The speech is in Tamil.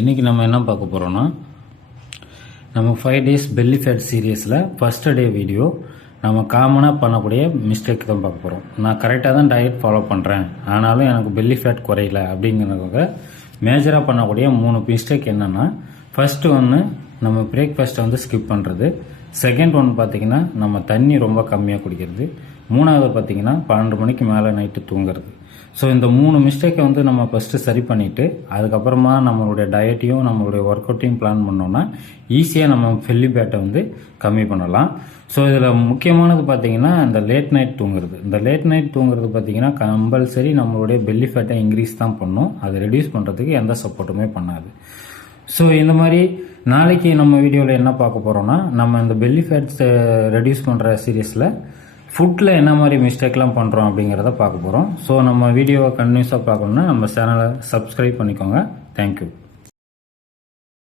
இன்றைக்கி நம்ம என்ன பார்க்க போகிறோன்னா, நம்ம 5 days பெல்லி ஃபேட் சீரியஸில் ஃபஸ்ட்டு டே வீடியோ நம்ம காமனாக பண்ணக்கூடிய மிஸ்டேக் தான் பார்க்க போகிறோம். நான் கரெக்டாக தான் டயட் ஃபாலோ பண்ணுறேன், ஆனாலும் எனக்கு பெல்லி ஃபேட் குறையல அப்படிங்கிறதுக்காக மேஜராக பண்ணக்கூடிய 3 மிஸ்டேக் என்னென்னா, ஃபஸ்ட்டு ஒன்று நம்ம பிரேக்ஃபாஸ்ட்டை வந்து ஸ்கிப் பண்ணுறது, செகண்ட் ஒன்று பார்த்திங்கன்னா நம்ம தண்ணி ரொம்ப கம்மியாக குடிக்கிறது, மூணாவது பார்த்திங்கன்னா 12 மணிக்கு மேலே நைட்டு தூங்குறது. ஸோ இந்த 3 மிஸ்டேக்கை வந்து நம்ம ஃபஸ்ட்டு சரி பண்ணிவிட்டு அதுக்கப்புறமா நம்மளுடைய டயட்டையும் நம்மளுடைய ஒர்க் அவுட்டையும் பிளான் பண்ணோன்னா ஈஸியாக நம்ம பெல்லி ஃபேட்டை வந்து கம்மி பண்ணலாம். ஸோ இதில் முக்கியமானது பார்த்திங்கன்னா இந்த லேட் நைட் தூங்குறது. இந்த லேட் நைட் தூங்குறது பார்த்திங்கன்னா கம்பல்சரி நம்மளுடைய பெல்லி ஃபேட்டை இன்க்ரீஸ் தான் பண்ணும், அதை ரெடியூஸ் பண்ணுறதுக்கு எந்த சப்போர்ட்டுமே பண்ணாது. ஸோ இந்த மாதிரி நாளைக்கு நம்ம வீடியோவில் என்ன பார்க்க போகிறோன்னா, நம்ம இந்த பெல்லி ஃபேட்ஸை ரெடியூஸ் பண்ணுற சீரியஸில் ஃபுட்டில் என்ன மாதிரி மிஸ்டேக்லாம் பண்ணுறோம் அப்படிங்கிறத பார்க்க போகிறோம். ஸோ நம்ம வீடியோவை கண்டினியூஸாக பார்க்கணுன்னா நம்ம சேனலை சப்ஸ்கிரைப் பண்ணிக்கோங்க. தேங்க்யூ.